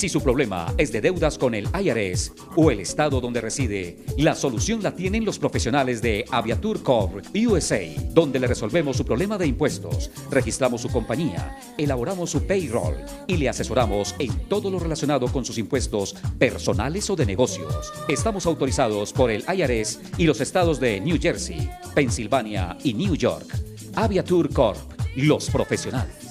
Si su problema es de deudas con el IRS o el estado donde reside, la solución la tienen los profesionales de Aviatur Corp USA, donde le resolvemos su problema de impuestos, registramos su compañía, elaboramos su payroll y le asesoramos en todo lo relacionado con sus impuestos personales o de negocios. Estamos autorizados por el IRS y los estados de New Jersey, Pensilvania y New York. Aviatur Corp, los profesionales.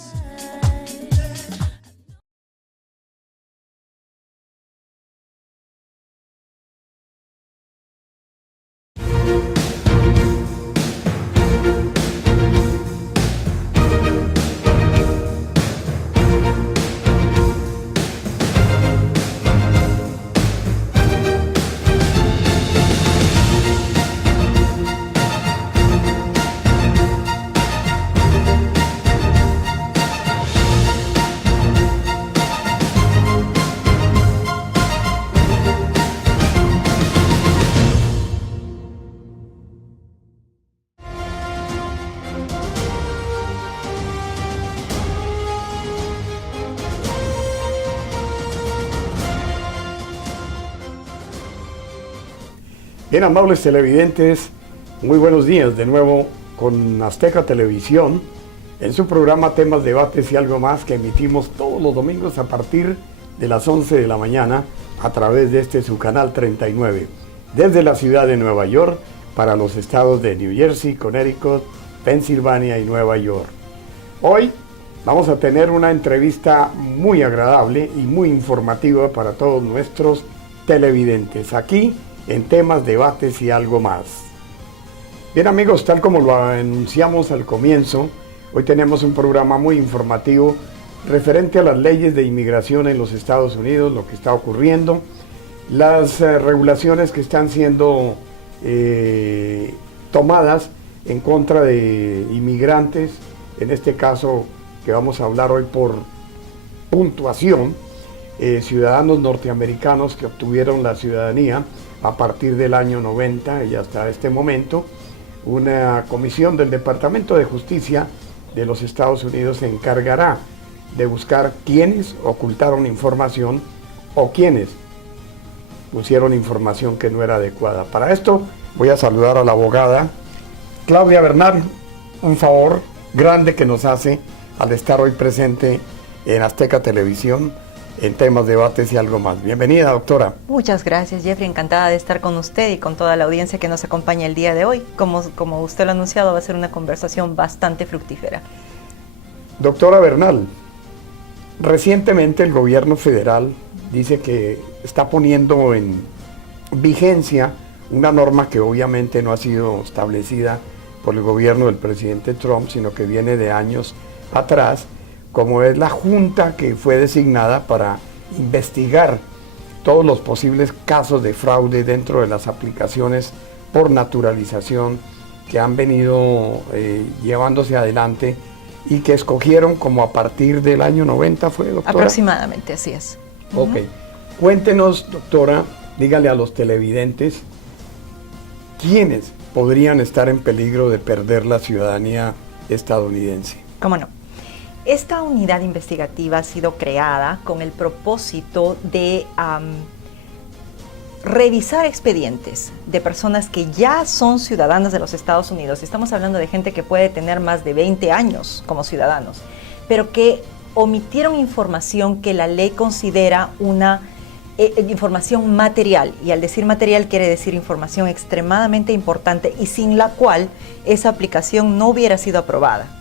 Bien, amables televidentes, muy buenos días de nuevo con Azteca Televisión en su programa Temas, Debates y Algo Más, que emitimos todos los domingos a partir de las 11 de la mañana a través de su canal 39, desde la ciudad de Nueva York para los estados de New Jersey, Connecticut, Pensilvania y Nueva York. Hoy vamos a tener una entrevista muy agradable y muy informativa para todos nuestros televidentes aquí en Temas, Debates y Algo Más. Bien, amigos, tal como lo anunciamos al comienzo, hoy tenemos un programa muy informativo referente a las leyes de inmigración en los Estados Unidos, lo que está ocurriendo, las regulaciones que están siendo tomadas en contra de inmigrantes, en este caso que vamos a hablar hoy por puntuación, ciudadanos norteamericanos que obtuvieron la ciudadanía a partir del año 90 y hasta este momento. Una comisión del Departamento de Justicia de los Estados Unidos se encargará de buscar quiénes ocultaron información o quiénes pusieron información que no era adecuada. Para esto voy a saludar a la abogada Claudia Bernal, un favor grande que nos hace al estar hoy presente en Azteca Televisión en Temas, Debates y Algo Más. Bienvenida, doctora. Muchas gracias, Jeffrey. Encantada de estar con usted y con toda la audiencia que nos acompaña el día de hoy. Como usted lo ha anunciado, va a ser una conversación bastante fructífera. Doctora Bernal, recientemente el gobierno federal dice que está poniendo en vigencia una norma que obviamente no ha sido establecida por el gobierno del presidente Trump, sino que viene de años atrás, como es la junta que fue designada para investigar todos los posibles casos de fraude dentro de las aplicaciones por naturalización que han venido llevándose adelante y que escogieron como a partir del año 90, ¿fue, doctora? Aproximadamente, así es. Ok. Cuéntenos, doctora, dígale a los televidentes, ¿quiénes podrían estar en peligro de perder la ciudadanía estadounidense? ¿Cómo no? Esta unidad investigativa ha sido creada con el propósito de revisar expedientes de personas que ya son ciudadanas de los Estados Unidos. Estamos hablando de gente que puede tener más de 20 años como ciudadanos, pero que omitieron información que la ley considera una información material. Y al decir material quiere decir información extremadamente importante y sin la cual esa aplicación no hubiera sido aprobada.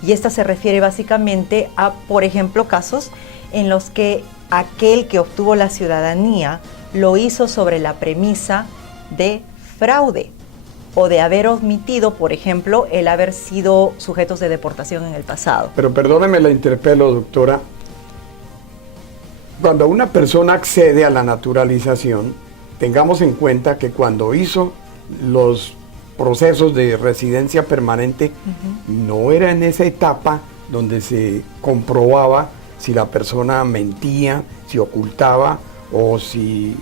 Y esta se refiere básicamente a, por ejemplo, casos en los que aquel que obtuvo la ciudadanía lo hizo sobre la premisa de fraude o de haber omitido, por ejemplo, el haber sido sujetos de deportación en el pasado. Pero perdóneme la interpelo, doctora. Cuando una persona accede a la naturalización, tengamos en cuenta que cuando hizo los procesos de residencia permanente, no era en esa etapa donde se comprobaba si la persona mentía, si ocultaba o si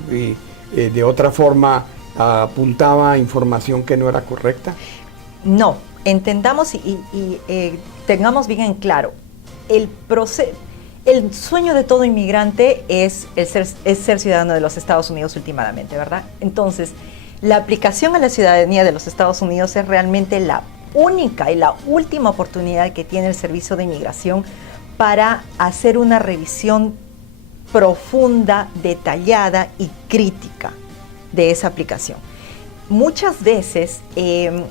de otra forma apuntaba información que no era correcta. No, entendamos y tengamos bien en claro, El sueño de todo inmigrante es ser ciudadano de los Estados Unidos últimamente, ¿verdad? Entonces, la aplicación a la ciudadanía de los Estados Unidos es realmente la única y la última oportunidad que tiene el Servicio de Inmigración para hacer una revisión profunda, detallada y crítica de esa aplicación. Muchas veces, en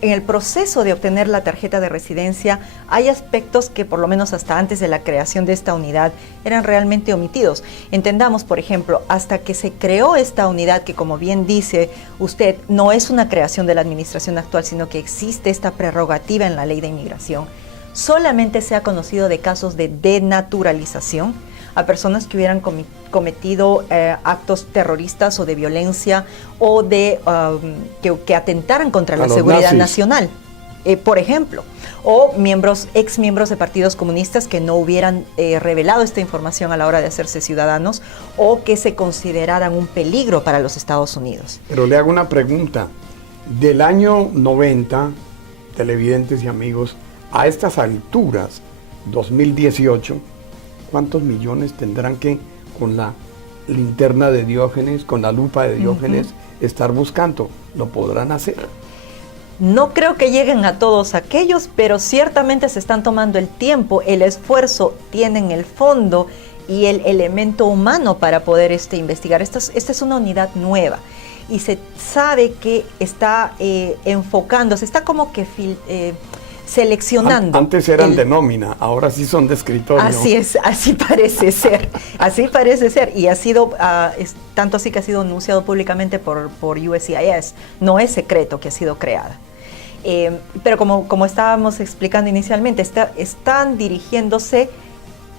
el proceso de obtener la tarjeta de residencia, hay aspectos que por lo menos hasta antes de la creación de esta unidad eran realmente omitidos. Entendamos, por ejemplo, hasta que se creó esta unidad, que como bien dice usted, no es una creación de la administración actual, sino que existe esta prerrogativa en la ley de inmigración, solamente se ha conocido de casos de denaturalización a personas que hubieran cometido actos terroristas o de violencia o de que atentaran contra la seguridad nacional, por ejemplo, o ex miembros de partidos comunistas que no hubieran revelado esta información a la hora de hacerse ciudadanos o que se consideraran un peligro para los Estados Unidos. Pero le hago una pregunta. Del año 90, televidentes y amigos, a estas alturas, 2018, ¿cuántos millones tendrán que, con la linterna de Diógenes, con la lupa de Diógenes, estar buscando? ¿Lo podrán hacer? No creo que lleguen a todos aquellos, pero ciertamente se están tomando el tiempo, el esfuerzo, tienen el fondo y el elemento humano para poder investigar. Esta es una unidad nueva y se sabe que está enfocándose, está como que seleccionando. Antes eran de nómina, ahora sí son de escritorio. Así es, así parece ser, y ha sido, tanto así que ha sido anunciado públicamente por USCIS, no es secreto que ha sido creada. Pero como estábamos explicando inicialmente, están dirigiéndose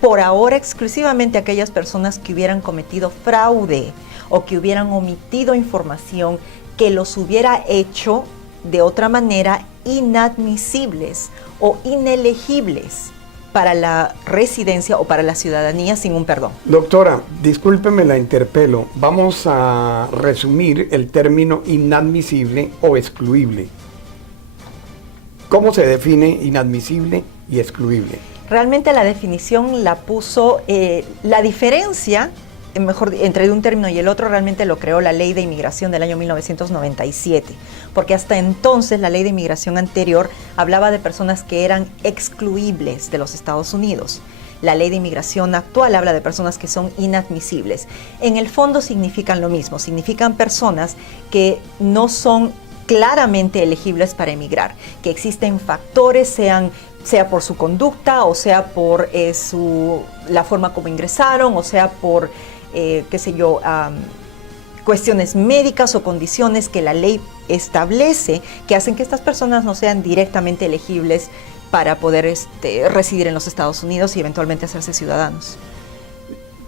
por ahora exclusivamente a aquellas personas que hubieran cometido fraude o que hubieran omitido información que los hubiera hecho de otra manera inadmisibles o inelegibles para la residencia o para la ciudadanía sin un perdón. Doctora, discúlpeme la interpelo. Vamos a resumir el término inadmisible o excluible. ¿Cómo se define inadmisible y excluible? Realmente la definición la puso, la diferencia entre un término y el otro realmente lo creó la Ley de Inmigración del año 1997, porque hasta entonces la Ley de Inmigración anterior hablaba de personas que eran excluibles de los Estados Unidos. La Ley de Inmigración actual habla de personas que son inadmisibles. En el fondo significan lo mismo, significan personas que no son claramente elegibles para emigrar, que existen factores, sea por su conducta, o sea por la forma como ingresaron, o sea por cuestiones médicas o condiciones que la ley establece que hacen que estas personas no sean directamente elegibles para poder residir en los Estados Unidos y eventualmente hacerse ciudadanos.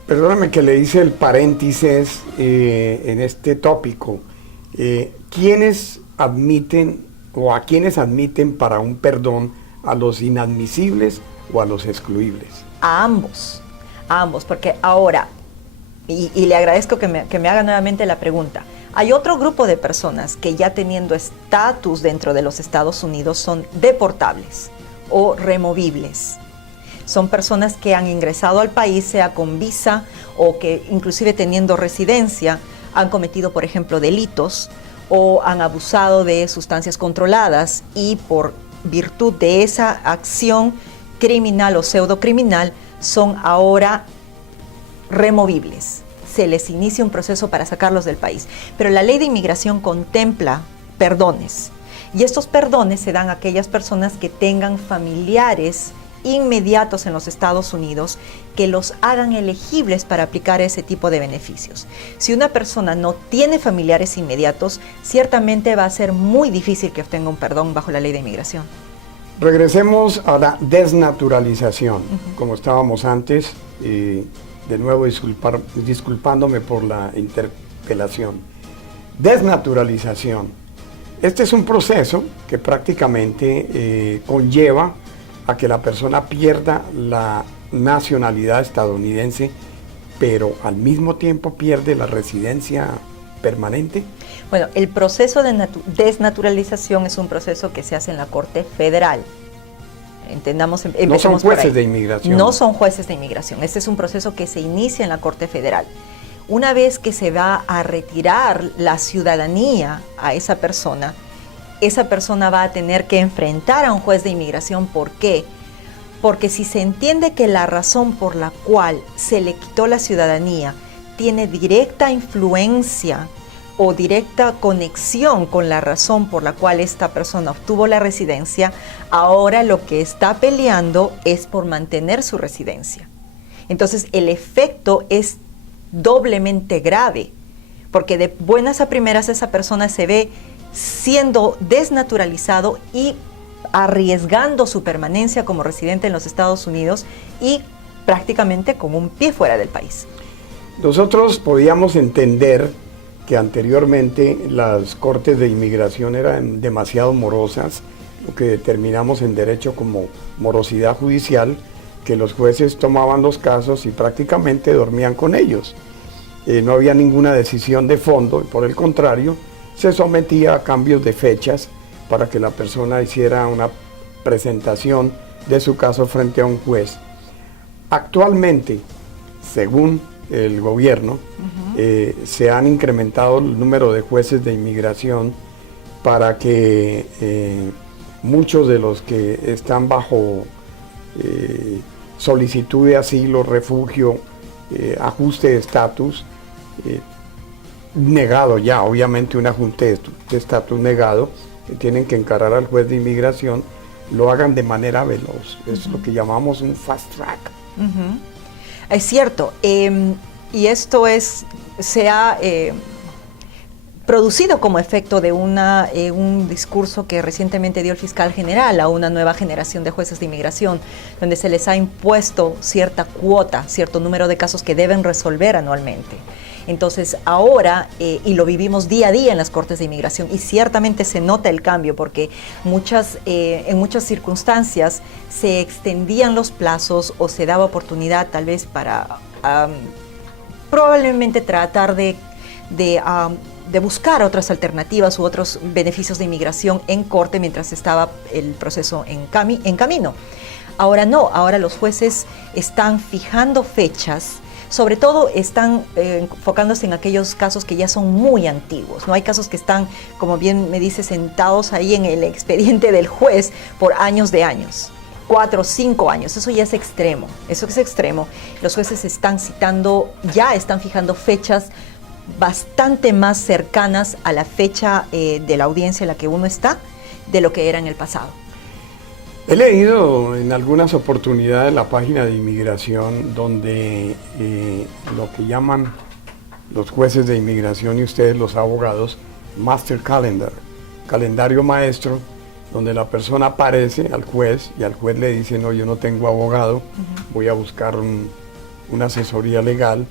Perdóname que le hice el paréntesis en este tópico. ¿Quiénes admiten o a quiénes admiten para un perdón, a los inadmisibles o a los excluibles? A ambos, porque ahora, y le agradezco que me haga nuevamente la pregunta, hay otro grupo de personas que ya teniendo estatus dentro de los Estados Unidos son deportables o removibles. Son personas que han ingresado al país, sea con visa o que inclusive teniendo residencia, han cometido, por ejemplo, delitos o han abusado de sustancias controladas y por virtud de esa acción criminal o pseudocriminal son ahora removibles. Se les inicia un proceso para sacarlos del país. Pero la ley de inmigración contempla perdones. Y estos perdones se dan a aquellas personas que tengan familiares inmediatos en los Estados Unidos que los hagan elegibles para aplicar ese tipo de beneficios. Si una persona no tiene familiares inmediatos, ciertamente va a ser muy difícil que obtenga un perdón bajo la ley de inmigración. Regresemos a la desnaturalización, como estábamos antes, de nuevo disculpándome por la interpelación. Desnaturalización. Este es un proceso que prácticamente conlleva a que la persona pierda la nacionalidad estadounidense, pero al mismo tiempo pierde la residencia permanente. Bueno, el proceso de desnaturalización es un proceso que se hace en la Corte Federal. Entendamos, no son jueces de inmigración. No son jueces de inmigración. Este es un proceso que se inicia en la Corte Federal. Una vez que se va a retirar la ciudadanía a esa persona va a tener que enfrentar a un juez de inmigración. ¿Por qué? Porque si se entiende que la razón por la cual se le quitó la ciudadanía tiene directa influencia o directa conexión con la razón por la cual esta persona obtuvo la residencia, ahora lo que está peleando es por mantener su residencia. Entonces el efecto es doblemente grave, porque de buenas a primeras esa persona se ve siendo desnaturalizado y arriesgando su permanencia como residente en los Estados Unidos y prácticamente con un pie fuera del país. Nosotros podíamos entender que anteriormente las cortes de inmigración eran demasiado morosas, lo que determinamos en derecho como morosidad judicial, que los jueces tomaban los casos y prácticamente dormían con ellos. No había ninguna decisión de fondo, y por el contrario, se sometía a cambios de fechas para que la persona hiciera una presentación de su caso frente a un juez. Actualmente, según el gobierno, se han incrementado el número de jueces de inmigración para que muchos de los que están bajo solicitud de asilo, refugio, ajuste de estatus, negado ya, obviamente un ajuste de estatus negado, que tienen que encarar al juez de inmigración, lo hagan de manera veloz. Es lo que llamamos un fast track. Es cierto, y esto se ha producido como efecto de un discurso que recientemente dio el fiscal general a una nueva generación de jueces de inmigración, donde se les ha impuesto cierta cuota, cierto número de casos que deben resolver anualmente. Entonces ahora, y lo vivimos día a día en las cortes de inmigración, y ciertamente se nota el cambio porque en muchas circunstancias se extendían los plazos o se daba oportunidad tal vez para probablemente tratar de buscar otras alternativas u otros beneficios de inmigración en corte mientras estaba el proceso en camino. Ahora no, ahora los jueces están fijando fechas. Sobre todo están enfocándose en aquellos casos que ya son muy antiguos. No hay casos que están, como bien me dice, sentados ahí en el expediente del juez por años de años, 4 o 5 años. Eso ya es extremo. Eso es extremo. Los jueces están fijando fechas bastante más cercanas a la fecha de la audiencia en la que uno está, de lo que era en el pasado. He leído en algunas oportunidades la página de inmigración donde lo que llaman los jueces de inmigración y ustedes los abogados, Master Calendar, calendario maestro, donde la persona aparece al juez y al juez le dice: no, yo no tengo abogado, voy a buscar una asesoría legal,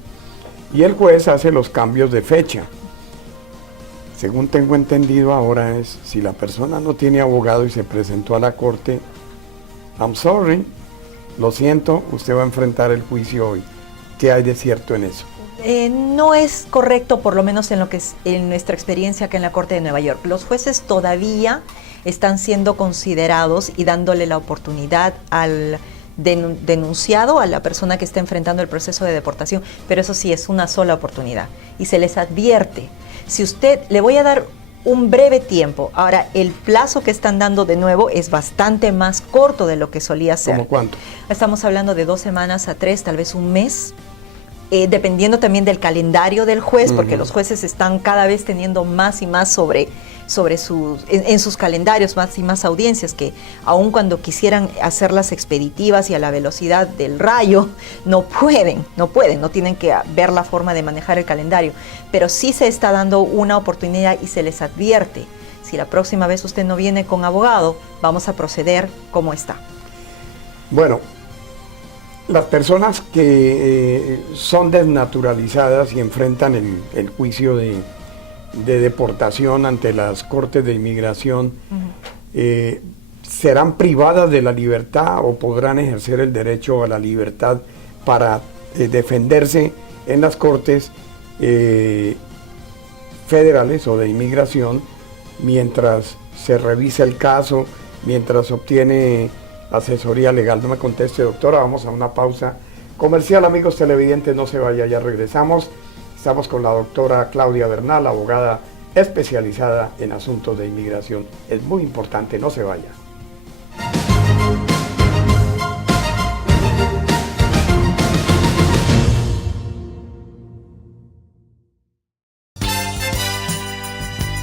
y el juez hace los cambios de fecha. Según tengo entendido ahora es, si la persona no tiene abogado y se presentó a la corte, I'm sorry, lo siento, usted va a enfrentar el juicio hoy. ¿Qué hay de cierto en eso? No es correcto, por lo menos en lo que es en nuestra experiencia acá en la Corte de Nueva York. Los jueces todavía están siendo considerados y dándole la oportunidad al denunciado, a la persona que está enfrentando el proceso de deportación, pero eso sí, es una sola oportunidad y se les advierte. Si usted, le voy a dar un breve tiempo. Ahora, el plazo que están dando de nuevo es bastante más corto de lo que solía ser. ¿Cómo cuánto? Estamos hablando de 2 semanas a 3, tal vez un mes, dependiendo también del calendario del juez, porque los jueces están cada vez teniendo más y más en sus calendarios, más y más audiencias, que aun cuando quisieran hacerlas expeditivas y a la velocidad del rayo, no tienen que ver la forma de manejar el calendario, pero sí se está dando una oportunidad y se les advierte: si la próxima vez usted no viene con abogado, vamos a proceder como está. Bueno, las personas que son desnaturalizadas y enfrentan el juicio de deportación ante las cortes de inmigración, ¿serán privadas de la libertad o podrán ejercer el derecho a la libertad para defenderse en las cortes federales o de inmigración mientras se revisa el caso, mientras obtiene asesoría legal. No me conteste, doctora, vamos a una pausa comercial. Amigos televidentes, no se vaya, ya regresamos. Estamos con la doctora Claudia Bernal, abogada especializada en asuntos de inmigración. Es muy importante, no se vaya.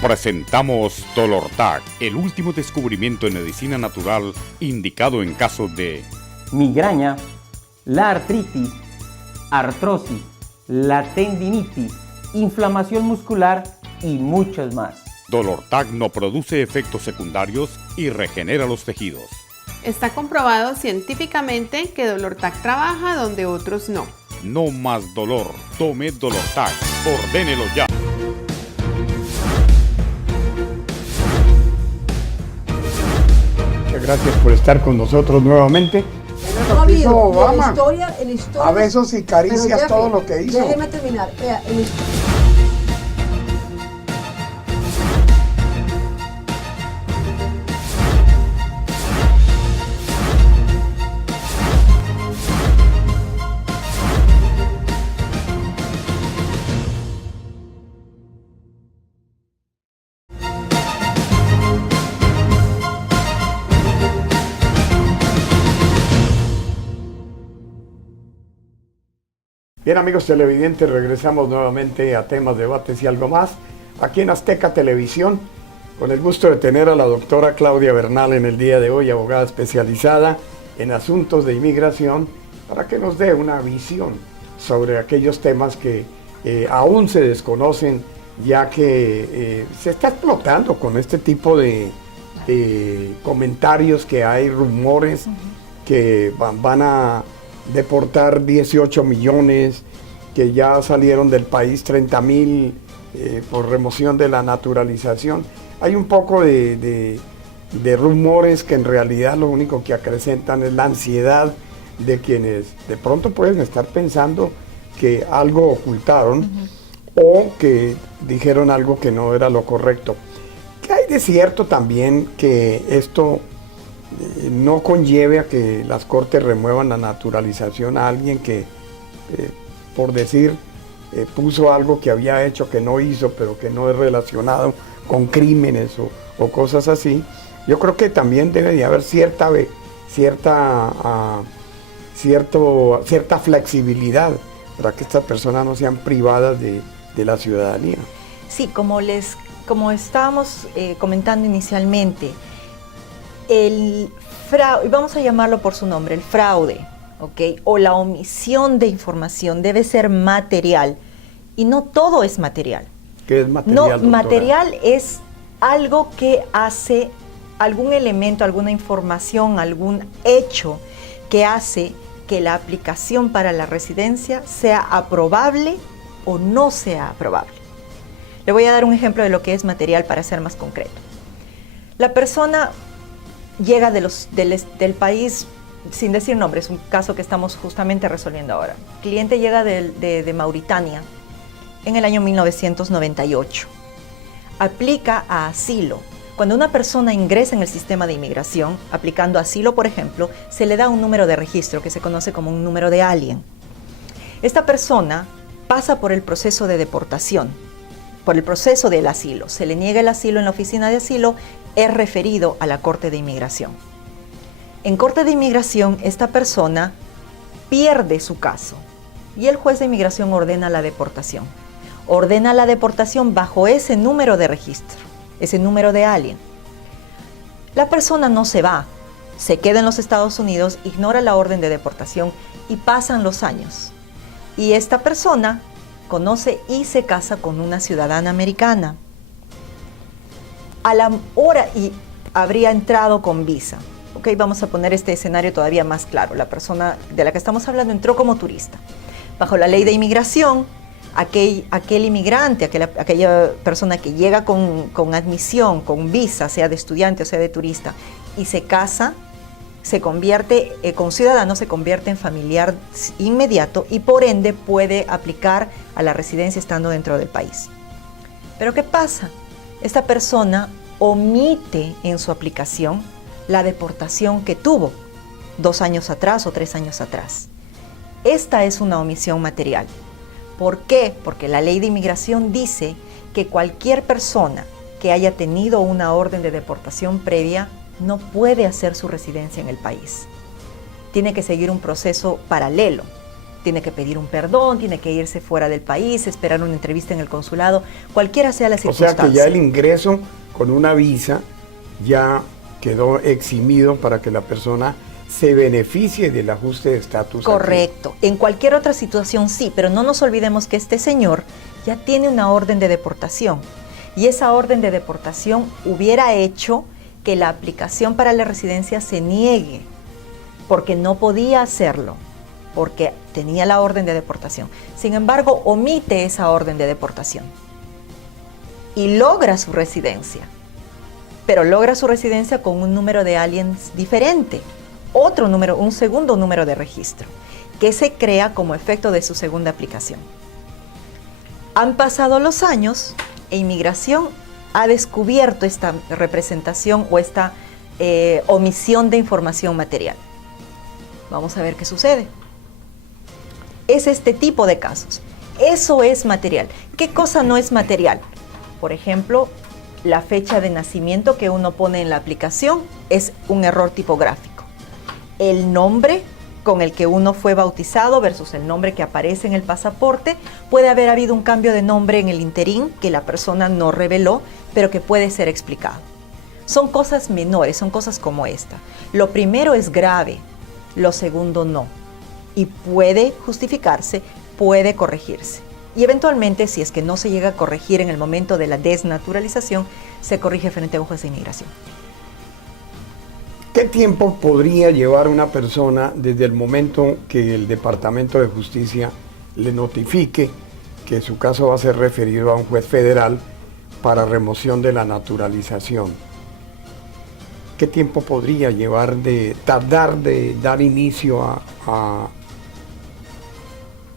Presentamos Dolortag, el último descubrimiento en medicina natural indicado en casos de migraña, la artritis, artrosis, la tendinitis, inflamación muscular y muchos más. Dolortag no produce efectos secundarios y regenera los tejidos. Está comprobado científicamente que Dolortag trabaja donde otros no. No más dolor. Tome Dolortag. Ordénelo ya. Muchas gracias por estar con nosotros nuevamente. No ha habido, Obama, en la historia, a besos y caricias pero todo lo que hizo. Déjeme terminar. Vea, Bien, amigos televidentes, regresamos nuevamente a temas, debates y algo más, aquí en Azteca Televisión, con el gusto de tener a la doctora Claudia Bernal en el día de hoy, abogada especializada en asuntos de inmigración, para que nos dé una visión sobre aquellos temas que aún se desconocen, ya que se está explotando con este tipo de comentarios que hay, rumores que van a deportar 18 millones, que ya salieron del país 30,000 por remoción de la naturalización. Hay un poco de rumores que en realidad lo único que acrecentan es la ansiedad de quienes de pronto pueden estar pensando que algo ocultaron o que dijeron algo que no era lo correcto. ¿Qué hay de cierto también que esto no conlleve a que las cortes remuevan la naturalización a alguien que, por decir, puso algo que había hecho que no hizo, pero que no es relacionado con crímenes o cosas así? Yo creo que también debe de haber cierta flexibilidad para que estas personas no sean privadas de la ciudadanía. Sí, como estábamos comentando inicialmente, el fraude, vamos a llamarlo por su nombre, el fraude, ¿ok? O la omisión de información debe ser material, y no todo es material. ¿Qué es material, No, doctora? material es algo que hace algún elemento, alguna información, algún hecho que hace que la aplicación para la residencia sea aprobable o no sea aprobable. Le voy a dar un ejemplo de lo que es material para ser más concreto. La persona llega del país, sin decir nombres, un caso que estamos justamente resolviendo ahora. El cliente llega de Mauritania en el año 1998. Aplica a asilo. Cuando una persona ingresa en el sistema de inmigración, aplicando asilo, por ejemplo, se le da un número de registro que se conoce como un número de alien. Esta persona pasa por el proceso de deportación, por el proceso del asilo. Se le niega el asilo en la oficina de asilo, es referido a la Corte de Inmigración. En Corte de Inmigración, esta persona pierde su caso y el juez de inmigración ordena la deportación. Ordena la deportación bajo ese número de registro, ese número de alien. La persona no se va, se queda en los Estados Unidos, ignora la orden de deportación y pasan los años. Y esta persona conoce y se casa con una ciudadana americana. A la hora y habría entrado con visa. Ok, vamos a poner este escenario todavía más claro. La persona de la que estamos hablando entró como turista. Bajo la ley de inmigración, aquel inmigrante, aquella persona que llega con admisión, con visa, sea de estudiante o sea de turista, y se casa, se convierte, con ciudadano se convierte en familiar inmediato y por ende puede aplicar a la residencia estando dentro del país. Pero ¿qué pasa? Esta persona omite en su aplicación la deportación que tuvo 2 años atrás o 3 años atrás. Esta es una omisión material. ¿Por qué? Porque la ley de inmigración dice que cualquier persona que haya tenido una orden de deportación previa no puede hacer su residencia en el país. Tiene que seguir un proceso paralelo. Tiene que pedir un perdón, tiene que irse fuera del país, esperar una entrevista en el consulado, cualquiera sea la circunstancia. O sea que ya el ingreso con una visa ya quedó eximido para que la persona se beneficie del ajuste de estatus. Correcto. En cualquier otra situación sí, pero no nos olvidemos que este señor ya tiene una orden de deportación. Y esa orden de deportación hubiera hecho que la aplicación para la residencia se niegue, porque no podía hacerlo, porque tenía la orden de deportación. Sin embargo, omite esa orden de deportación y logra su residencia, pero logra su residencia con un número de aliens diferente, otro número, un segundo número de registro, que se crea como efecto de su segunda aplicación. Han pasado los años e Inmigración ha descubierto esta representación o esta omisión de información material. Vamos a ver qué sucede. Es este tipo de casos. Eso es material. ¿Qué cosa no es material? Por ejemplo, la fecha de nacimiento que uno pone en la aplicación es un error tipográfico. El nombre con el que uno fue bautizado versus el nombre que aparece en el pasaporte, puede haber habido un cambio de nombre en el interín que la persona no reveló, pero que puede ser explicado. Son cosas menores, son cosas como esta. Lo primero es grave, lo segundo no. Y puede justificarse, puede corregirse. Y eventualmente, si es que no se llega a corregir en el momento de la desnaturalización, se corrige frente a un juez de inmigración. ¿Qué tiempo podría llevar una persona desde el momento que el Departamento de Justicia le notifique que su caso va a ser referido a un juez federal para remoción de la naturalización? ¿Qué tiempo podría llevar tardar de dar inicio a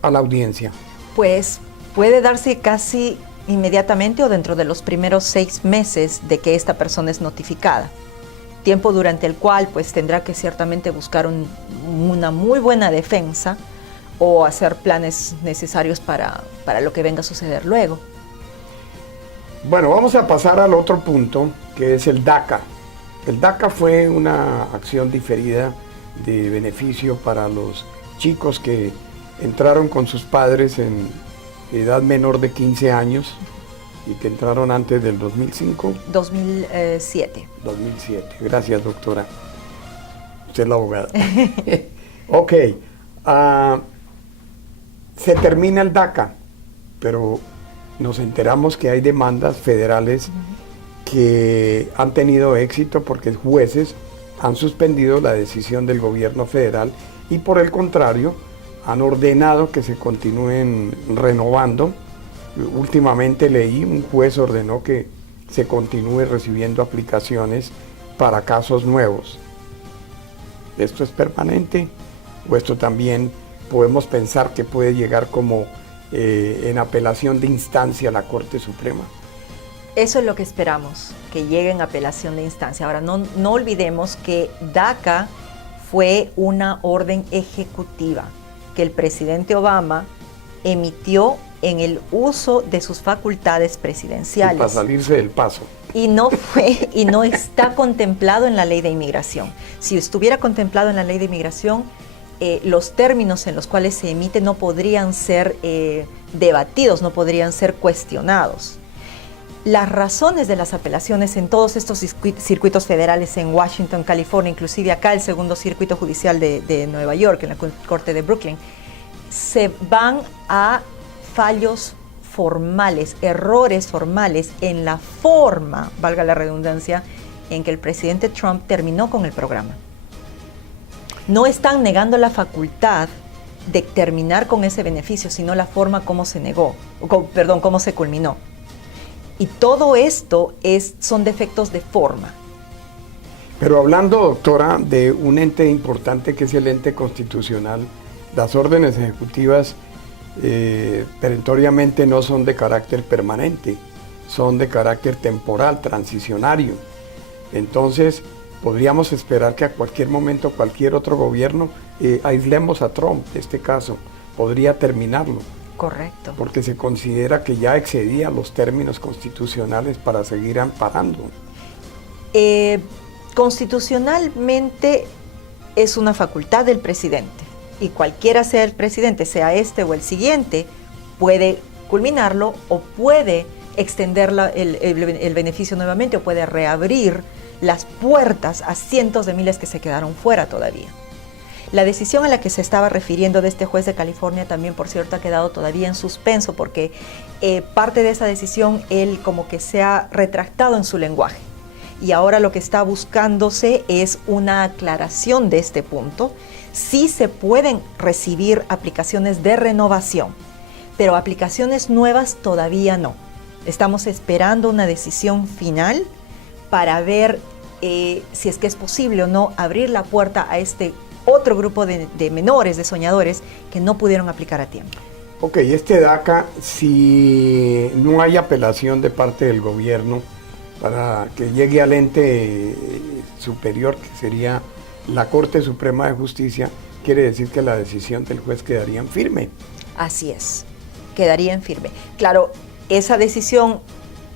la audiencia? Pues puede darse casi inmediatamente o dentro de los primeros 6 meses de que esta persona es notificada. Tiempo durante el cual pues tendrá que ciertamente buscar una muy buena defensa o hacer planes necesarios para lo que venga a suceder luego. Bueno, vamos a pasar al otro punto, que es el DACA. El DACA fue una acción diferida de beneficio para los chicos que entraron con sus padres en edad menor de 15 años y que entraron antes del 2005. 2007. 2007. Gracias, doctora. Usted es la abogada. Ok. Se termina el DACA, pero nos enteramos que hay demandas federales que han tenido éxito porque jueces han suspendido la decisión del gobierno federal y por el contrario han ordenado que se continúen renovando. Últimamente leí, un juez ordenó que se continúe recibiendo aplicaciones para casos nuevos. ¿Esto es permanente? ¿O esto también podemos pensar que puede llegar como en apelación de instancia a la Corte Suprema? Eso es lo que esperamos, que llegue en apelación de instancia. Ahora, no olvidemos que DACA fue una orden ejecutiva que el presidente Obama emitió en el uso de sus facultades presidenciales. Y para salirse del paso. Y no está contemplado en la ley de inmigración. Si estuviera contemplado en la ley de inmigración, los términos en los cuales se emite no podrían ser debatidos, no podrían ser cuestionados. Las razones de las apelaciones en todos estos circuitos federales en Washington, California, inclusive acá el segundo circuito judicial de Nueva York, en la Corte de Brooklyn, se van a fallos formales, errores formales en la forma, valga la redundancia, en que el presidente Trump terminó con el programa. No están negando la facultad de terminar con ese beneficio, sino la forma como se negó, cómo se culminó. Y todo esto son defectos de forma. Pero hablando, doctora, de un ente importante que es el ente constitucional, las órdenes ejecutivas perentoriamente no son de carácter permanente, son de carácter temporal, transicionario. Entonces, podríamos esperar que a cualquier momento cualquier otro gobierno, aislemos a Trump, en este caso, podría terminarlo. Correcto. Porque se considera que ya excedía los términos constitucionales para seguir amparando. Constitucionalmente es una facultad del presidente y cualquiera sea el presidente, sea este o el siguiente, puede culminarlo o puede extender el beneficio nuevamente o puede reabrir las puertas a cientos de miles que se quedaron fuera todavía. La decisión a la que se estaba refiriendo de este juez de California también, por cierto, ha quedado todavía en suspenso porque parte de esa decisión él como que se ha retractado en su lenguaje y ahora lo que está buscándose es una aclaración de este punto. Sí se pueden recibir aplicaciones de renovación, pero aplicaciones nuevas todavía no. Estamos esperando una decisión final para ver si es que es posible o no abrir la puerta a este otro grupo de menores, de soñadores, que no pudieron aplicar a tiempo. Ok, este DACA, si no hay apelación de parte del gobierno para que llegue al ente superior, que sería la Corte Suprema de Justicia, quiere decir que la decisión del juez quedaría en firme. Así es, quedaría en firme. Claro, esa decisión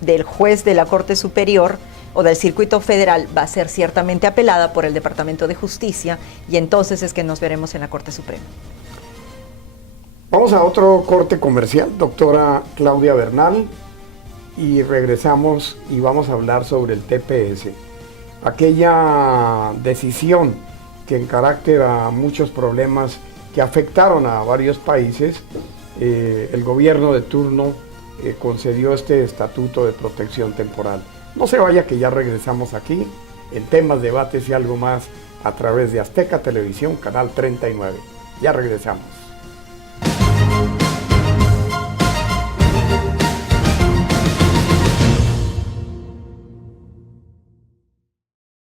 del juez de la Corte Superior o del Circuito Federal va a ser ciertamente apelada por el Departamento de Justicia y entonces es que nos veremos en la Corte Suprema. Vamos a otro corte comercial, doctora Claudia Bernal, y regresamos y vamos a hablar sobre el TPS, aquella decisión que en carácter a muchos problemas que afectaron a varios países, el gobierno de turno concedió este estatuto de protección temporal. No se vaya, que ya regresamos aquí en Temas, Debates y Algo Más a través de Azteca Televisión, canal 39. Ya regresamos.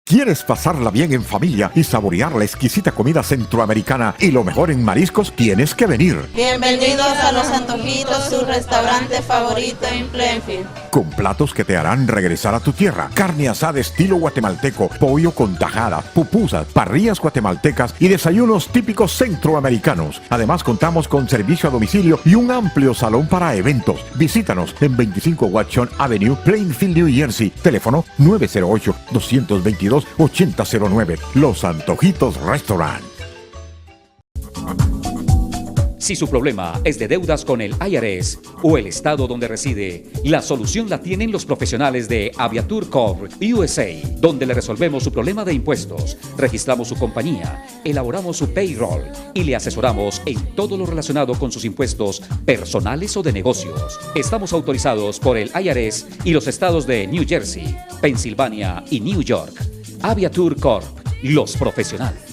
¿Quieres pasarla bien en familia y saborear la exquisita comida centroamericana y lo mejor en mariscos? Tienes que venir. Bienvenidos a Los Antojitos, su restaurante favorito en Plainfield. Con platos que te harán regresar a tu tierra. Carne asada estilo guatemalteco, pollo con tajada, pupusas, parrillas guatemaltecas y desayunos típicos centroamericanos. Además contamos con servicio a domicilio y un amplio salón para eventos. Visítanos en 25 Watson Avenue, Plainfield, New Jersey. Teléfono 908-222-8009. Los Antojitos Restaurant. Si su problema es de deudas con el IRS o el estado donde reside, la solución la tienen los profesionales de Aviatur Corp USA, donde le resolvemos su problema de impuestos, registramos su compañía, elaboramos su payroll y le asesoramos en todo lo relacionado con sus impuestos personales o de negocios. Estamos autorizados por el IRS y los estados de New Jersey, Pensilvania y New York. Aviatur Corp, los profesionales.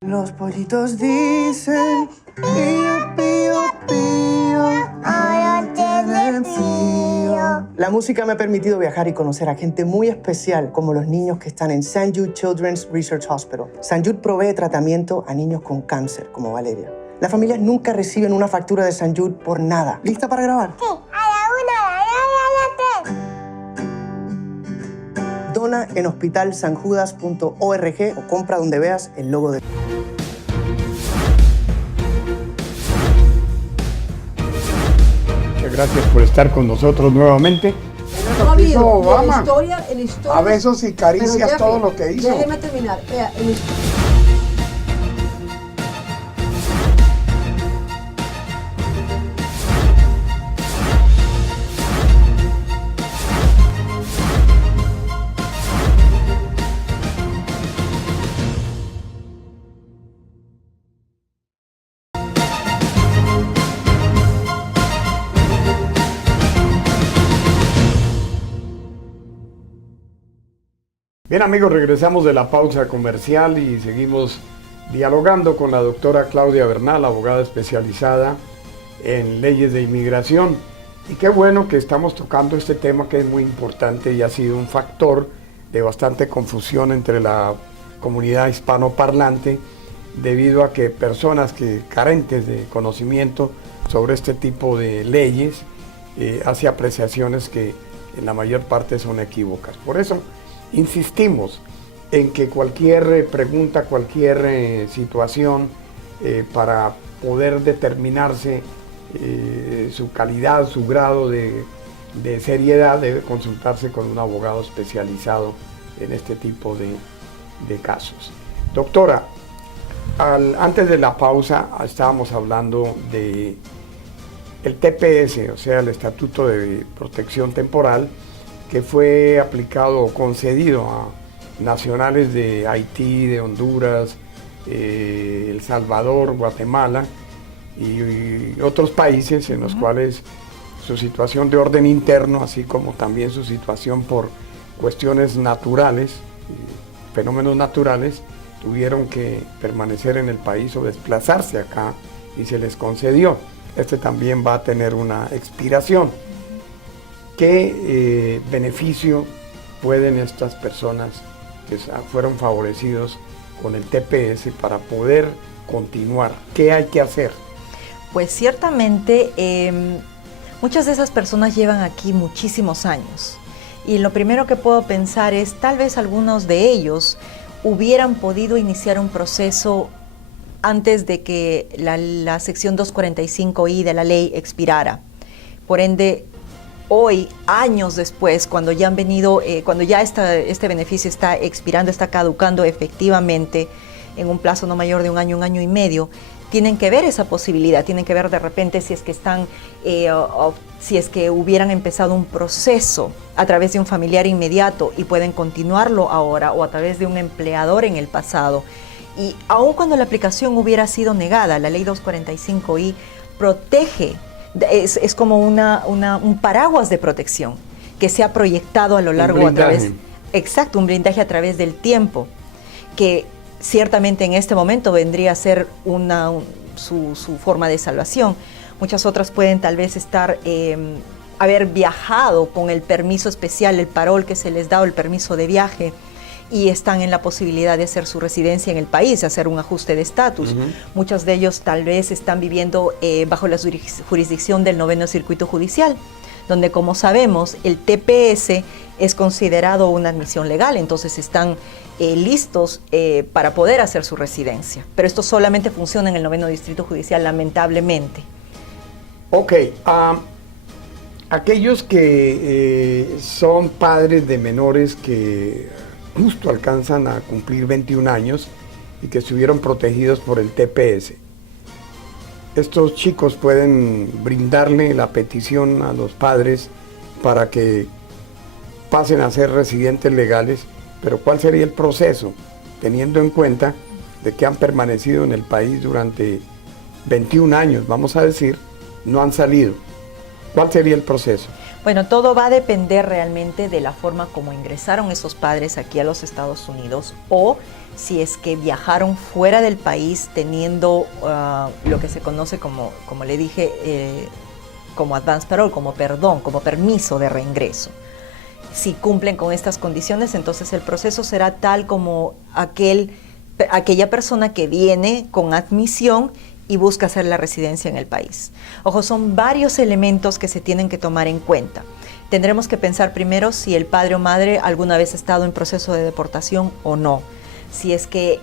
Los pollitos dicen pío, pío, pío, ahora tienen frío. La música me ha permitido viajar y conocer a gente muy especial, como los niños que están en St. Jude Children's Research Hospital. St. Jude provee tratamiento a niños con cáncer, como Valeria. Las familias nunca reciben una factura de St. Jude por nada. ¿Lista para grabar? Sí, a la 1, a la 2, a la 3. Dona en hospitalsanjudas.org o compra donde veas el logo de... Muchas gracias por estar con nosotros nuevamente. No ha habido Obama, en la historia, a besos y caricias todo lo que hizo. Déjeme terminar. Vea, Bien amigos, regresamos de la pausa comercial y seguimos dialogando con la doctora Claudia Bernal, abogada especializada en leyes de inmigración. Y qué bueno que estamos tocando este tema que es muy importante y ha sido un factor de bastante confusión entre la comunidad hispanoparlante debido a que personas que carentes de conocimiento sobre este tipo de leyes hace apreciaciones que en la mayor parte son equívocas. Por eso insistimos en que cualquier pregunta, cualquier situación para poder determinarse su calidad, su grado de seriedad, debe consultarse con un abogado especializado en este tipo de casos. Doctora, antes de la pausa estábamos hablando de el TPS, o sea, el Estatuto de Protección Temporal, que fue aplicado o concedido a nacionales de Haití, de Honduras, El Salvador, Guatemala y otros países en los cuales su situación de orden interno, así como también su situación por cuestiones naturales, fenómenos naturales, tuvieron que permanecer en el país o desplazarse acá y se les concedió. Este también va a tener una expiración. ¿Qué beneficio pueden estas personas que fueron favorecidos con el TPS para poder continuar? ¿Qué hay que hacer? Pues ciertamente muchas de esas personas llevan aquí muchísimos años y lo primero que puedo pensar es tal vez algunos de ellos hubieran podido iniciar un proceso antes de que la sección 245I de la ley expirara. Por ende, hoy, años después, cuando ya han venido, cuando ya este beneficio está expirando, está caducando efectivamente en un plazo no mayor de un año y medio, tienen que ver esa posibilidad, tienen que ver de repente si es que están, si es que hubieran empezado un proceso a través de un familiar inmediato y pueden continuarlo ahora, o a través de un empleador en el pasado. Y aun cuando la aplicación hubiera sido negada, la ley 245I protege, es como un paraguas de protección que se ha proyectado a lo largo a través, exacto, un blindaje a través del tiempo, que ciertamente en este momento vendría a ser su forma de salvación. Muchas otras pueden tal vez haber viajado con el permiso especial, el parol que se les da o el permiso de viaje, y están en la posibilidad de hacer su residencia en el país, hacer un ajuste de estatus. Muchos de ellos tal vez están viviendo bajo la jurisdicción del 9º Circuito Judicial, donde, como sabemos, el TPS es considerado una admisión legal, entonces están listos para poder hacer su residencia. Pero esto solamente funciona en el 9º Distrito Judicial, lamentablemente. Ok, aquellos que son padres de menores que justo alcanzan a cumplir 21 años y que estuvieron protegidos por el TPS. Estos chicos pueden brindarle la petición a los padres para que pasen a ser residentes legales, pero ¿cuál sería el proceso? Teniendo en cuenta de que han permanecido en el país durante 21 años, vamos a decir, no han salido. ¿Cuál sería el proceso? Bueno, todo va a depender realmente de la forma como ingresaron esos padres aquí a los Estados Unidos, o si es que viajaron fuera del país teniendo lo que se conoce como le dije, como advance parole, como permiso de reingreso. Si cumplen con estas condiciones, entonces el proceso será tal como aquella persona que viene con admisión y busca hacer la residencia en el país. Ojo, son varios elementos que se tienen que tomar en cuenta. Tendremos que pensar primero si el padre o madre alguna vez ha estado en proceso de deportación o no, si es que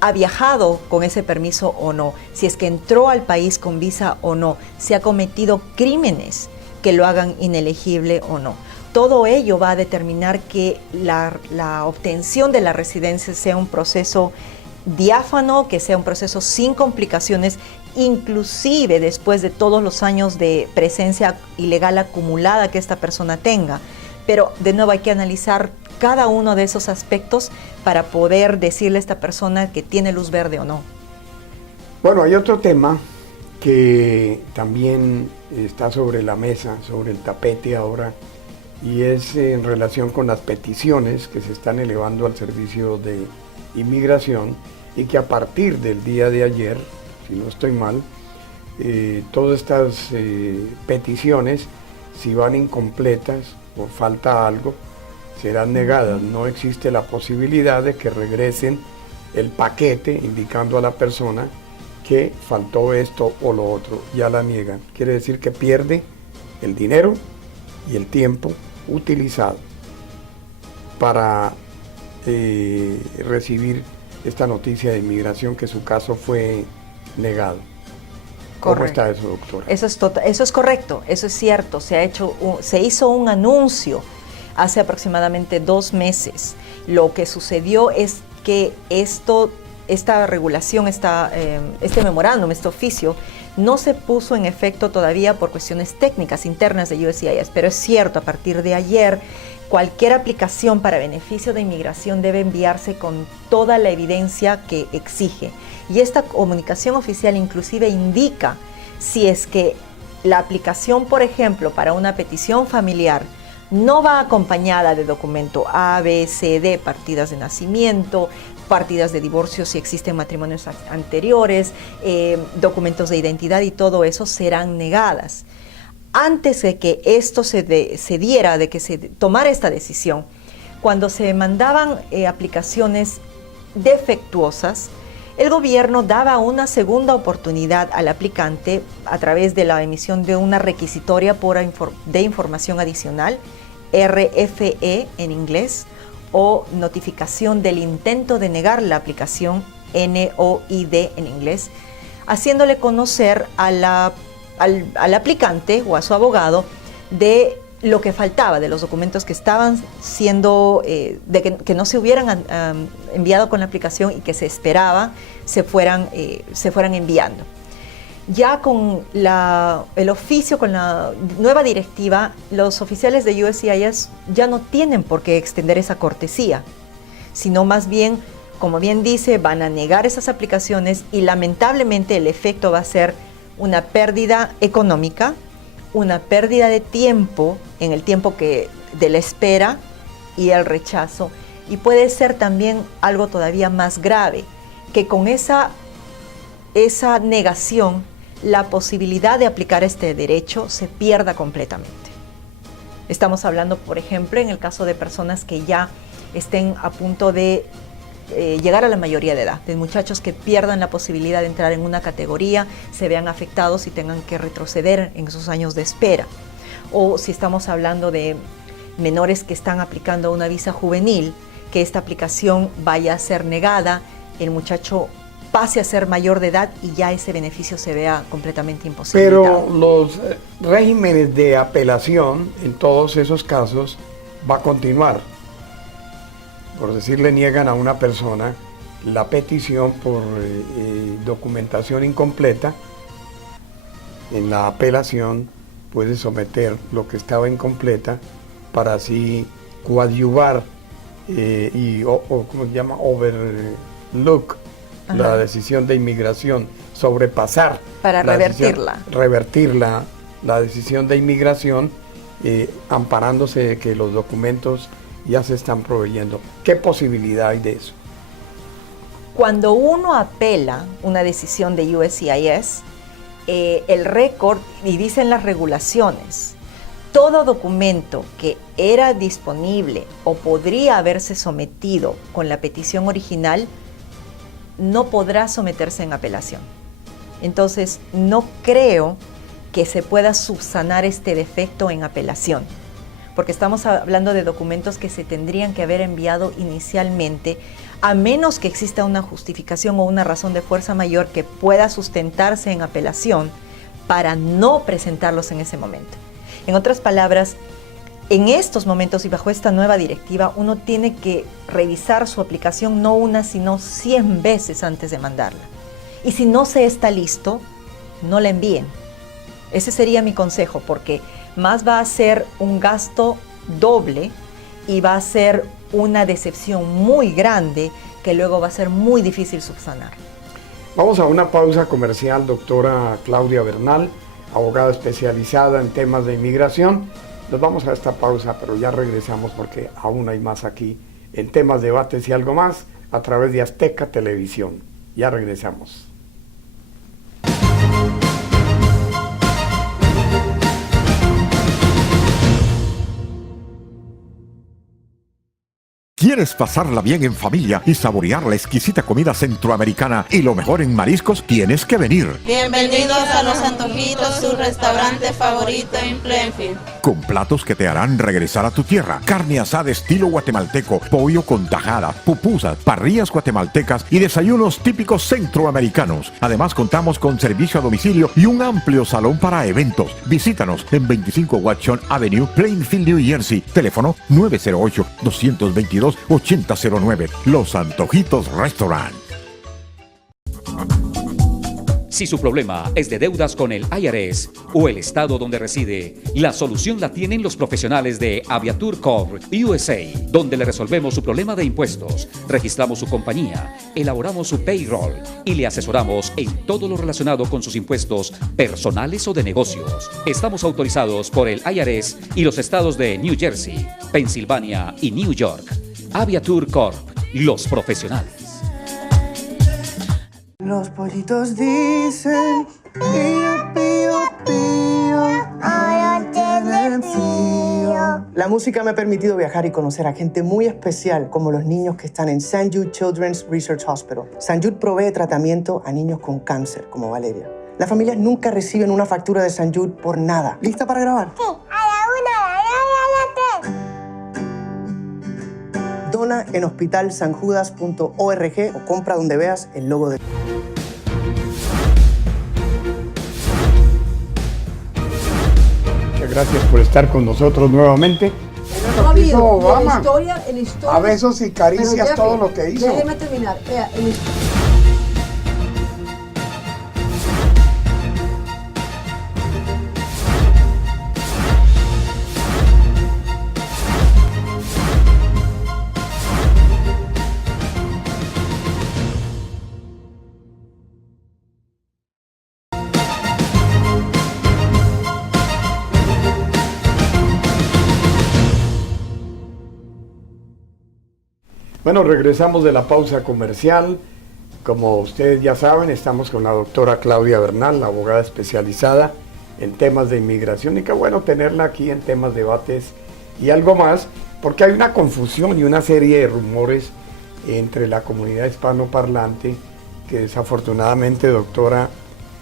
ha viajado con ese permiso o no, si es que entró al país con visa o no, si ha cometido crímenes que lo hagan inelegible o no. Todo ello va a determinar que la obtención de la residencia sea un proceso diáfano, que sea un proceso sin complicaciones, inclusive después de todos los años de presencia ilegal acumulada que esta persona tenga. Pero de nuevo hay que analizar cada uno de esos aspectos para poder decirle a esta persona que tiene luz verde o no. Bueno, hay otro tema que también está sobre la mesa, sobre el tapete ahora, y es en relación con las peticiones que se están elevando al Servicio de Inmigración, y que a partir del día de ayer, si no estoy mal, todas estas peticiones, si van incompletas o falta algo, serán negadas. No existe la posibilidad de que regresen el paquete indicando a la persona que faltó esto o lo otro, ya la niegan. Quiere decir que pierde el dinero y el tiempo utilizado. para recibir esta noticia de inmigración que su caso fue negado. ¿Cómo está eso, doctora? Eso es correcto, eso es cierto. Se hizo un anuncio hace aproximadamente 2 meses. Lo que sucedió es que esta regulación, este memorándum, este oficio, no se puso en efecto todavía por cuestiones técnicas internas de USCIS, pero es cierto, a partir de ayer, cualquier aplicación para beneficio de inmigración debe enviarse con toda la evidencia que exige. Y esta comunicación oficial inclusive indica si es que la aplicación, por ejemplo, para una petición familiar no va acompañada de documento A, B, C, D, partidas de nacimiento, partidas de divorcio si existen matrimonios anteriores, documentos de identidad y todo eso serán negadas. Antes de que esto se diera, de que se tomara esta decisión, cuando se mandaban aplicaciones defectuosas, el gobierno daba una segunda oportunidad al aplicante a través de la emisión de una requisitoria de información adicional, RFE en inglés, o notificación del intento de negar la aplicación, NOID en inglés, haciéndole conocer al aplicante o a su abogado de lo que faltaba, de los documentos que estaban siendo, que no se hubieran enviado con la aplicación y que se esperaba se fueran enviando. Ya con el oficio, con la nueva directiva, los oficiales de USCIS ya no tienen por qué extender esa cortesía, sino más bien, como bien dice, van a negar esas aplicaciones y lamentablemente el efecto va a ser una pérdida económica, una pérdida de tiempo, en el tiempo de la espera y el rechazo, y puede ser también algo todavía más grave, que con esa negación la posibilidad de aplicar este derecho se pierda completamente. Estamos hablando, por ejemplo, en el caso de personas que ya estén a punto de llegar a la mayoría de edad, de muchachos que pierdan la posibilidad de entrar en una categoría, se vean afectados y tengan que retroceder en sus años de espera. O si estamos hablando de menores que están aplicando una visa juvenil, que esta aplicación vaya a ser negada, el muchacho pase a ser mayor de edad y ya ese beneficio se vea completamente imposibilitado. Pero los regímenes de apelación en todos esos casos va a continuar. Por decir, le niegan a una persona la petición por documentación incompleta. En la apelación puede someter lo que estaba incompleta para así coadyuvar ¿cómo se llama? Overlook la decisión de inmigración, sobrepasar para revertir la decisión de inmigración, amparándose de que los documentos ya se están proveyendo. ¿Qué posibilidad hay de eso? Cuando uno apela una decisión de USCIS, el récord, y dicen las regulaciones, todo documento que era disponible o podría haberse sometido con la petición original no podrá someterse en apelación. Entonces, no creo que se pueda subsanar este defecto en apelación, porque estamos hablando de documentos que se tendrían que haber enviado inicialmente, a menos que exista una justificación o una razón de fuerza mayor que pueda sustentarse en apelación para no presentarlos en ese momento. En otras palabras, en estos momentos y bajo esta nueva directiva, uno tiene que revisar su aplicación no una, sino 100 veces antes de mandarla. Y si no se está listo, no la envíen. Ese sería mi consejo, porque más va a ser un gasto doble y va a ser una decepción muy grande que luego va a ser muy difícil subsanar. Vamos a una pausa comercial, doctora Claudia Bernal, abogada especializada en temas de inmigración. Nos vamos a esta pausa, pero ya regresamos porque aún hay más aquí en Temas, Debates y Algo Más a través de Azteca Televisión. Ya regresamos. ¿Quieres pasarla bien en familia y saborear la exquisita comida centroamericana y lo mejor en mariscos? Tienes que venir. Bienvenidos a Los Antojitos, su restaurante favorito en Plainfield. con platos que te harán regresar a tu tierra. Carne asada estilo guatemalteco, pollo con tajada, pupusas, parrillas guatemaltecas y desayunos típicos centroamericanos. Además contamos con servicio a domicilio y un amplio salón para eventos. Visítanos en 25 Watson Avenue, Plainfield, New Jersey. Teléfono 908-222-8009. Los Antojitos Restaurant. Si su problema es de deudas con el IRS o el estado donde reside, la solución la tienen los profesionales de Aviatur Corp USA, donde le resolvemos su problema de impuestos, registramos su compañía, elaboramos su payroll y le asesoramos en todo lo relacionado con sus impuestos personales o de negocios. Estamos autorizados por el IRS y los estados de New Jersey, Pensilvania y New York. Aviatur Corp, los profesionales. Los pollitos dicen pío, pío, pío. Ay, antes pío. La música me ha permitido viajar y conocer a gente muy especial, como los niños que están en St. Jude Children's Research Hospital. St. Jude provee tratamiento a niños con cáncer, como Valeria. Las familias nunca reciben una factura de St. Jude por nada. ¿Lista para grabar? Sí, a la 1, a la 2. Dona en hospitalsanjudas.org o compra donde veas el logo de... Muchas gracias por estar con nosotros nuevamente. No ha habido Obama. en la historia, A besos y caricias todo lo que hizo. Déjeme terminar. Vea, Bueno, regresamos de la pausa comercial. Como ustedes ya saben, estamos con la doctora Claudia Bernal, la abogada especializada en temas de inmigración, y qué bueno tenerla aquí en temas, debates y algo más, porque hay una confusión y una serie de rumores entre la comunidad hispanoparlante que desafortunadamente, doctora,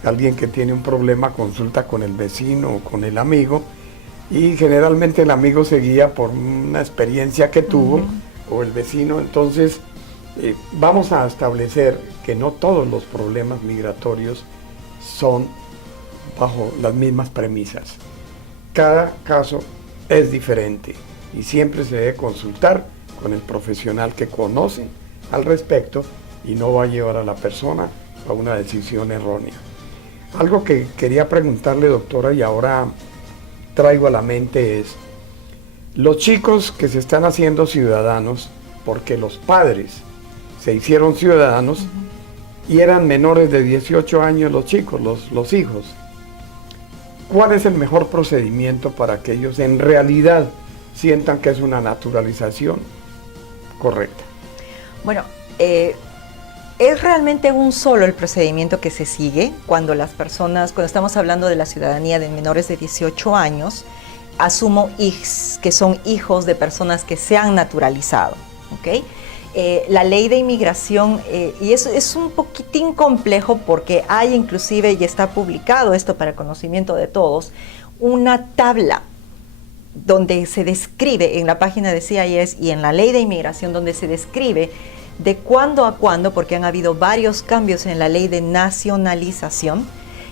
alguien que tiene un problema consulta con el vecino o con el amigo, y generalmente el amigo se guía por una experiencia que tuvo, o el vecino. Entonces vamos a establecer que no todos los problemas migratorios son bajo las mismas premisas. Cada caso es diferente y siempre se debe consultar con el profesional que conoce al respecto y no va a llevar a la persona a una decisión errónea. Algo que quería preguntarle, doctora, y ahora traigo a la mente es: los chicos que se están haciendo ciudadanos porque los padres se hicieron ciudadanos y eran menores de 18 años los chicos, los hijos, ¿cuál es el mejor procedimiento para que ellos en realidad sientan que es una naturalización correcta? Bueno, es realmente un solo el procedimiento que se sigue cuando las personas, cuando estamos hablando de la ciudadanía de menores de 18 años, asumo que son hijos de personas que se han naturalizado, ¿ok? La ley de inmigración, y eso es un poquitín complejo porque hay inclusive, y está publicado esto para conocimiento de todos, una tabla donde se describe en la página de CIS y en la ley de inmigración, donde se describe de cuándo a cuándo, porque han habido varios cambios en la ley de nacionalización,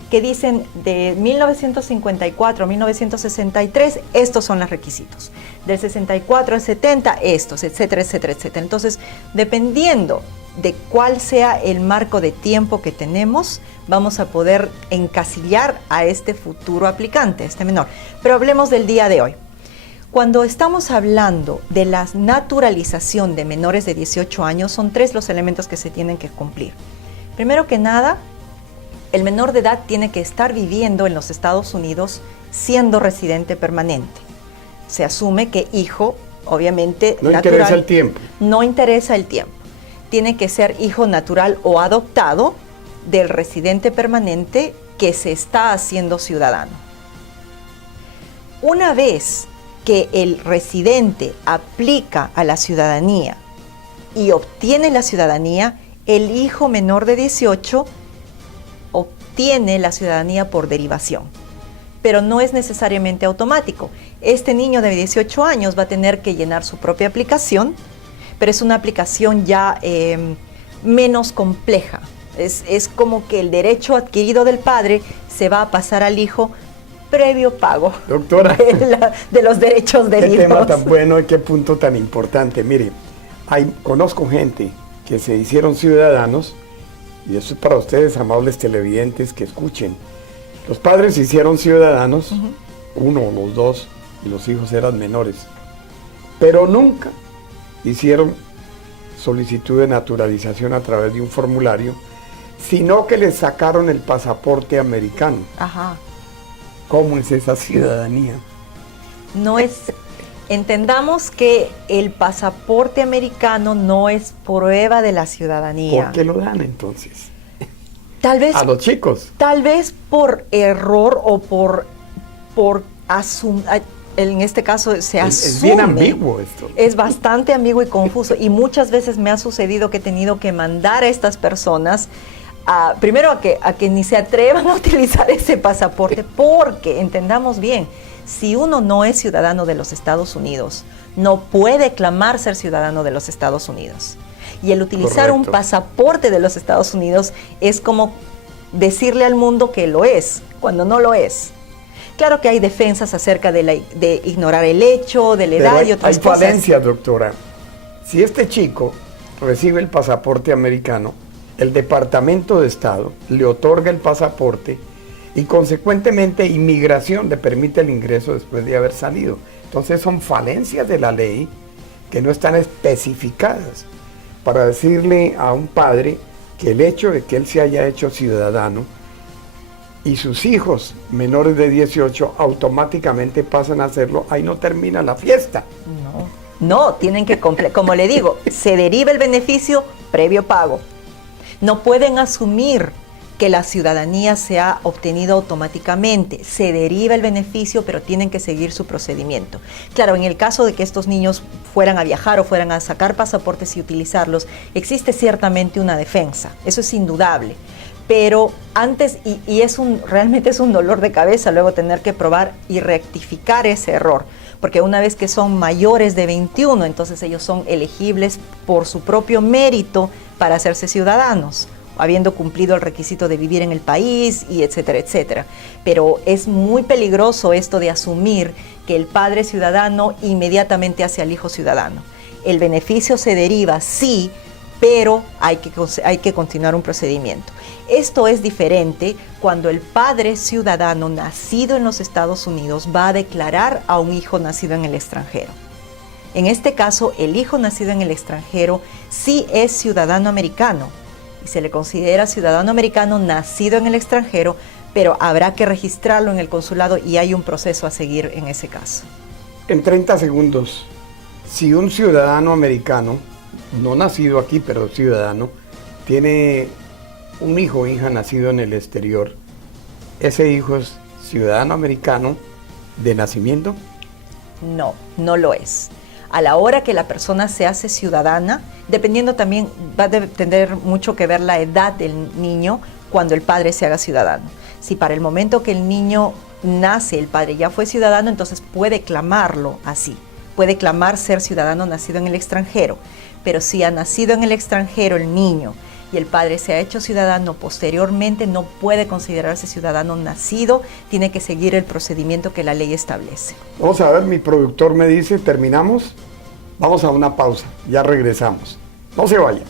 que dicen de 1954 a 1963, estos son los requisitos. Del 64 al 70, estos, etcétera, etcétera, etcétera. Entonces, dependiendo de cuál sea el marco de tiempo que tenemos, vamos a poder encasillar a este futuro aplicante, este menor. Pero hablemos del día de hoy. Cuando estamos hablando de la naturalización de menores de 18 años, son 3 los elementos que se tienen que cumplir. Primero que nada, el menor de edad tiene que estar viviendo en los Estados Unidos siendo residente permanente. Se asume que hijo, obviamente, no natural, interesa el tiempo. No interesa el tiempo. Tiene que ser hijo natural o adoptado del residente permanente que se está haciendo ciudadano. Una vez que el residente aplica a la ciudadanía y obtiene la ciudadanía, el hijo menor de 18 obtiene la ciudadanía por derivación. pero no es necesariamente automático. Este niño de 18 años va a tener que llenar su propia aplicación, pero es una aplicación ya menos compleja. Es como que el derecho adquirido del padre se va a pasar al hijo previo pago, doctora, de los derechos del hijo. Qué tema tan bueno y qué punto tan importante. Mire, conozco gente que se hicieron ciudadanos, y eso es para ustedes, amables televidentes, que escuchen. Los padres se hicieron ciudadanos, uno o los dos, y los hijos eran menores, pero nunca hicieron solicitud de naturalización a través de un formulario, sino que les sacaron el pasaporte americano. Ajá. ¿Cómo es esa ciudadanía? No es... Entendamos que el pasaporte americano no es prueba de la ciudadanía. ¿Por qué lo dan entonces? Tal vez... A los chicos. Tal vez por error o por en este caso se asume. Es bien ambiguo esto. Es bastante ambiguo y confuso. Y muchas veces me ha sucedido que he tenido que mandar a estas personas primero a que ni se atrevan a utilizar ese pasaporte, porque entendamos bien, si uno no es ciudadano de los Estados Unidos, no puede clamar ser ciudadano de los Estados Unidos. Y el utilizar un pasaporte de los Estados Unidos es como decirle al mundo que lo es, cuando no lo es. Claro que hay defensas acerca de ignorar el hecho, de la edad y otras cosas. Hay falencias, doctora. Si este chico recibe el pasaporte americano, el Departamento de Estado le otorga el pasaporte y consecuentemente Inmigración le permite el ingreso después de haber salido. Entonces son falencias de la ley que no están especificadas para decirle a un padre que el hecho de que él se haya hecho ciudadano y sus hijos menores de 18 automáticamente pasan a hacerlo, ahí no termina la fiesta. No, tienen que como le digo, se deriva el beneficio previo pago. No pueden asumir que la ciudadanía se ha obtenido automáticamente. Se deriva el beneficio, pero tienen que seguir su procedimiento. Claro, en el caso de que estos niños fueran a viajar o fueran a sacar pasaportes y utilizarlos, existe ciertamente una defensa. Eso es indudable. Pero antes, y realmente es un dolor de cabeza luego tener que probar y rectificar ese error. Porque una vez que son mayores de 21, entonces ellos son elegibles por su propio mérito para hacerse ciudadanos, habiendo cumplido el requisito de vivir en el país y etcétera, etcétera. Pero es muy peligroso esto de asumir que el padre ciudadano inmediatamente hace al hijo ciudadano. El beneficio se deriva, sí, pero hay que continuar un procedimiento. Esto es diferente cuando el padre ciudadano nacido en los Estados Unidos va a declarar a un hijo nacido en el extranjero. En este caso, el hijo nacido en el extranjero sí es ciudadano americano y se le considera ciudadano americano nacido en el extranjero, pero habrá que registrarlo en el consulado y hay un proceso a seguir en ese caso. En 30 segundos, si un ciudadano americano, no nacido aquí, pero ciudadano, tiene un hijo o hija nacido en el exterior, ¿ese hijo es ciudadano americano de nacimiento? No, no lo es. A la hora que la persona se hace ciudadana, dependiendo también, va a tener mucho que ver la edad del niño cuando el padre se haga ciudadano. Si para el momento que el niño nace, el padre ya fue ciudadano, entonces puede clamarlo así. Puede clamar ser ciudadano nacido en el extranjero. Pero si ha nacido en el extranjero el niño y el padre se ha hecho ciudadano posteriormente, no puede considerarse ciudadano nacido, tiene que seguir el procedimiento que la ley establece. Vamos a ver, mi productor me dice, ¿terminamos? Vamos a una pausa, ya regresamos. No se vayan.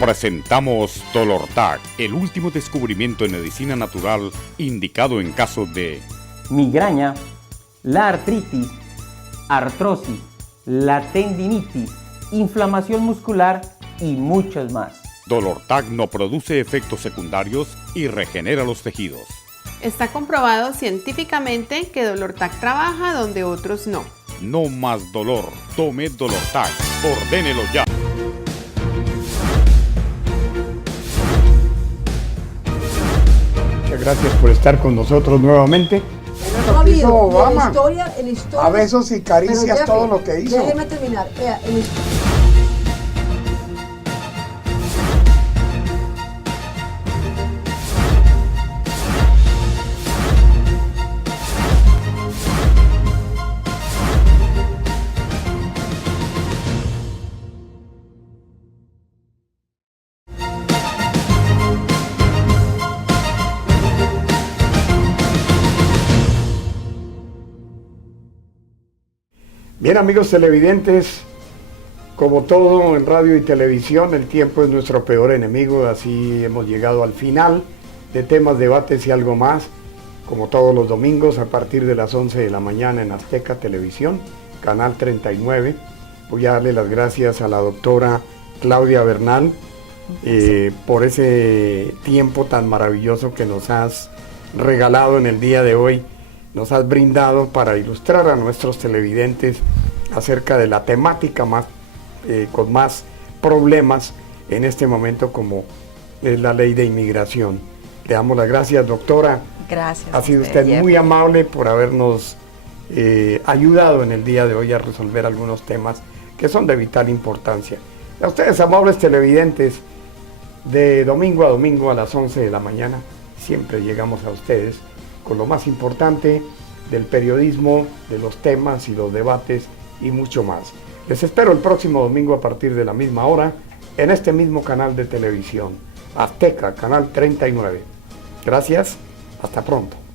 Presentamos Dolortag, el último descubrimiento en medicina natural indicado en casos de migraña, la artritis, artrosis, la tendinitis, inflamación muscular y muchas más. Dolortag no produce efectos secundarios y regenera los tejidos. Está comprobado científicamente que Dolortag trabaja donde otros no. No más dolor. Tome Dolortag. Ordénelo ya. Muchas gracias por estar con nosotros nuevamente. no ha habido Obama. en la historia. A besos y caricias Pero, todo lo que hizo. Déjeme terminar. Vea, Bien, amigos televidentes, como todo en radio y televisión, el tiempo es nuestro peor enemigo, así hemos llegado al final de temas, debates y algo más, como todos los domingos a partir de las 11 de la mañana en Azteca Televisión, canal 39. Voy a darle las gracias a la doctora Claudia Bernal por ese tiempo tan maravilloso que nos has regalado en el día de hoy. Nos has brindado para ilustrar a nuestros televidentes acerca de la temática con más problemas en este momento, como es la ley de inmigración. Le damos las gracias, doctora. Gracias. Ha sido usted muy amable por habernos ayudado en el día de hoy a resolver algunos temas que son de vital importancia. A ustedes, amables televidentes, de domingo a domingo a las 11 de la mañana, siempre llegamos a ustedes con lo más importante del periodismo, de los temas y los debates y mucho más. Les espero el próximo domingo a partir de la misma hora en este mismo canal de televisión, Azteca, canal 39. Gracias, hasta pronto.